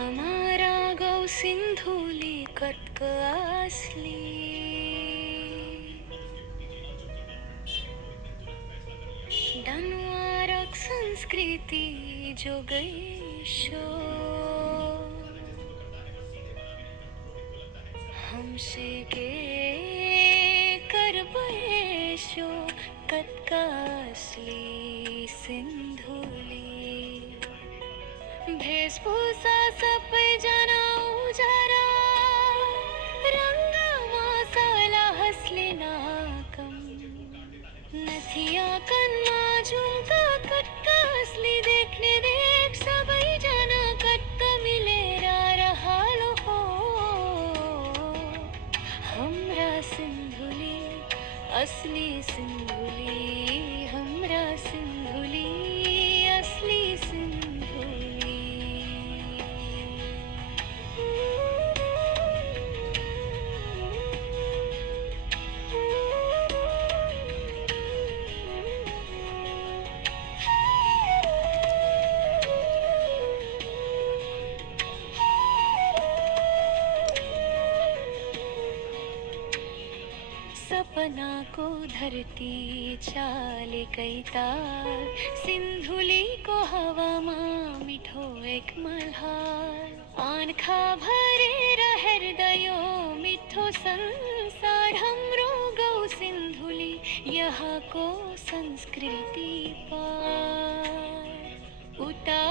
हमारा गौ सिंधुली कतक असली डनवारक संस्कृति जो गई शो हमसे के कर बयशो कतक असली सिंधुली भेषभूषा सबैजना उजारा रंगा मसाला हसले नाकम नथिया कन्ना झुमका कट्का असली देखने देख सबैजना कट्का मिलेर रहालो हो हमरा सिंधुली असली सिंधुली हमरा सिंधुली असली सिंधुली सपना को धरती चाले कई तार सिंधुली को हवा माँ मिठो एक मल्हार आँखा भरे हृदयो मिठो संसार हमरो गौ सिंधुली यहाँ को संस्कृति पार उता